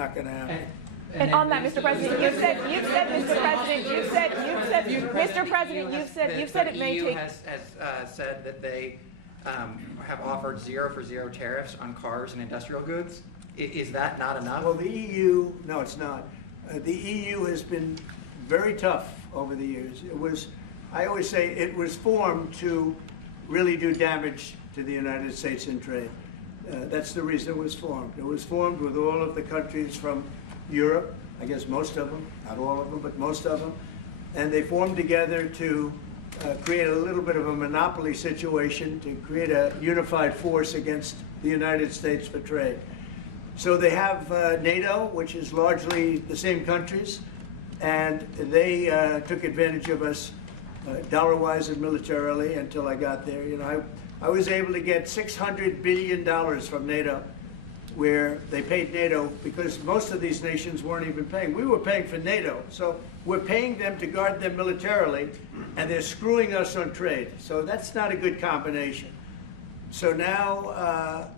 Not going to happen. And on that, Mr. President, you've said, it may EU take. has said that they have offered zero for zero tariffs on cars and industrial goods. Is that not enough? Well, the EU, no, it's not. The EU has been very tough over the years. It was, I always say, it was formed to really do damage to the United States in trade. That's the reason it was formed. It was formed with all of the countries from Europe, I guess most of them, not all of them, but most of them. And they formed together to create a little bit of a monopoly situation, to create a unified force against the United States for trade. So they have NATO, which is largely the same countries, and they took advantage of us dollar-wise and militarily until I got there. You know, I was able to get $600 billion from NATO, where they paid NATO because most of these nations weren't even paying. We were paying for NATO, so we're paying them to guard them militarily, and they're screwing us on trade. So that's not a good combination. So now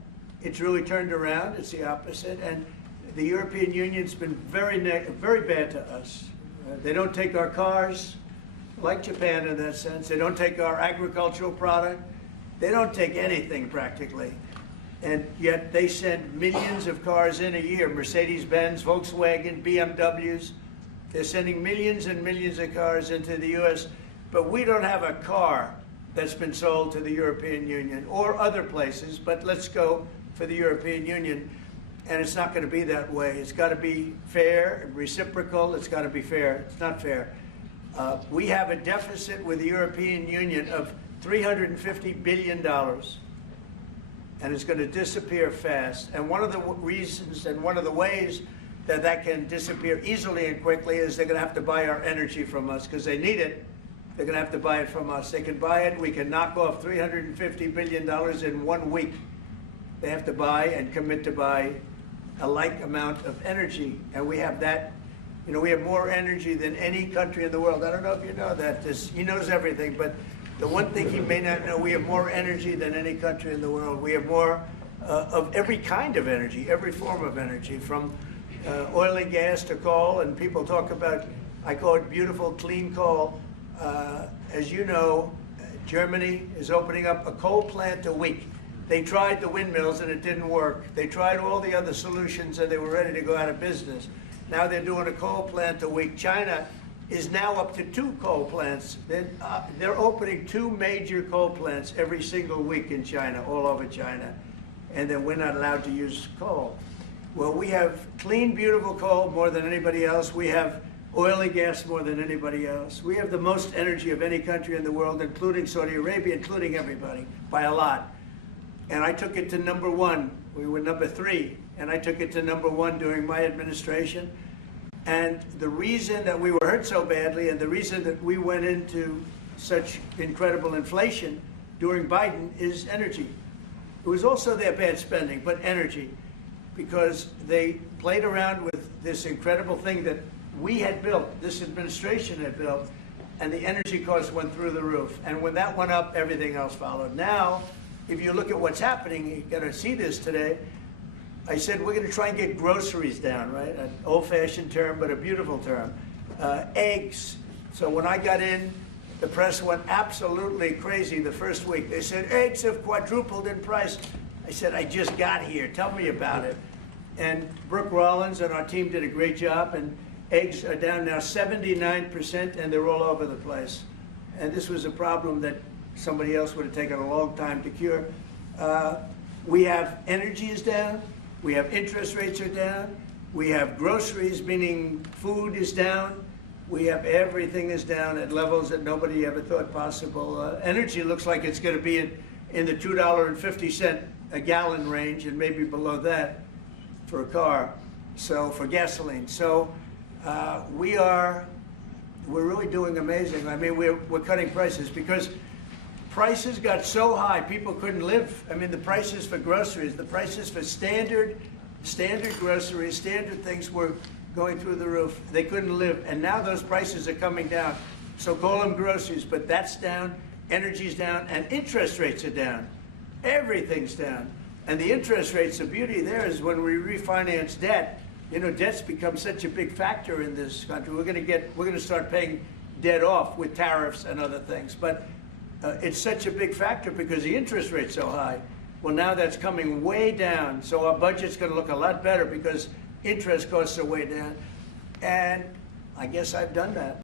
it's really turned around. It's the opposite, and the European Union's been very bad to us. They don't take our cars, like Japan in that sense. They don't take our agricultural product. They don't take anything practically. And yet they send millions of cars in a year, Mercedes-Benz, Volkswagen, BMWs. They're sending millions and millions of cars into the U.S., but we don't have a car that's been sold to the European Union or other places, but let's go for the European Union. And it's not going to be that way. It's got to be fair and reciprocal. It's got to be fair. It's not fair. We have a deficit with the European Union of $350 billion. And it's going to disappear fast. And one of the reasons and one of the ways that that can disappear easily and quickly is they're going to have to buy our energy from us because they need it. They're going to have to buy it from us. They can buy it. We can knock off $350 billion in 1 week. They have to buy and commit to buy a like amount of energy. And we have that. You know, we have more energy than any country in the world. I don't know if you know that. He knows everything, but the one thing he may not know, we have more energy than any country in the world. We have more of every kind of energy, every form of energy, from oil and gas to coal. And people talk about, I call it beautiful, clean coal. As you know, Germany is opening up a coal plant a week. They tried the windmills and it didn't work. They tried all the other solutions and they were ready to go out of business. Now they're doing a coal plant a week. China is now up to 2 coal plants. They're opening 2 major coal plants every single week in China, all over China. And then we're not allowed to use coal. Well, we have clean, beautiful coal more than anybody else. We have oil and gas more than anybody else. We have the most energy of any country in the world, including Saudi Arabia, including everybody, by a lot. And I took it to #1. We were #3, and I took it to #1 during my administration. And the reason that we were hurt so badly and the reason that we went into such incredible inflation during Biden is energy. It was also their bad spending, but energy, because they played around with this incredible thing that we had built, this administration had built, and the energy costs went through the roof. And when that went up, everything else followed. Now, if you look at what's happening, you're going to see this today. I said we're going to try and get groceries down, right? An old-fashioned term, but a beautiful term. Eggs. So when I got in, the press went absolutely crazy the first week. They said, eggs have quadrupled in price. I said, I just got here. Tell me about it. And Brooke Rollins and our team did a great job, and eggs are down now 79%, and they're all over the place. And this was a problem that somebody else would have taken a long time to cure. We have energy is down. We have interest rates are down. We have groceries, meaning food is down. We have everything is down at levels that nobody ever thought possible. Energy looks like it's going to be in the $2.50 a gallon range and maybe below that for a car, so for gasoline. So we're really doing amazing. I mean, we're cutting prices because prices got so high, people couldn't live. I mean, the prices for groceries, the prices for standard groceries, standard things were going through the roof. They couldn't live. And now those prices are coming down. So call them groceries, but that's down, energy's down, and interest rates are down. Everything's down. And the interest rates, the beauty there is when we refinance debt, You know, debt's become such a big factor in this country. We're going to start paying debt off with tariffs and other things. But it's such a big factor because the interest rate's so high. Well, now that's coming way down. So our budget's going to look a lot better because interest costs are way down. And I guess I've done that.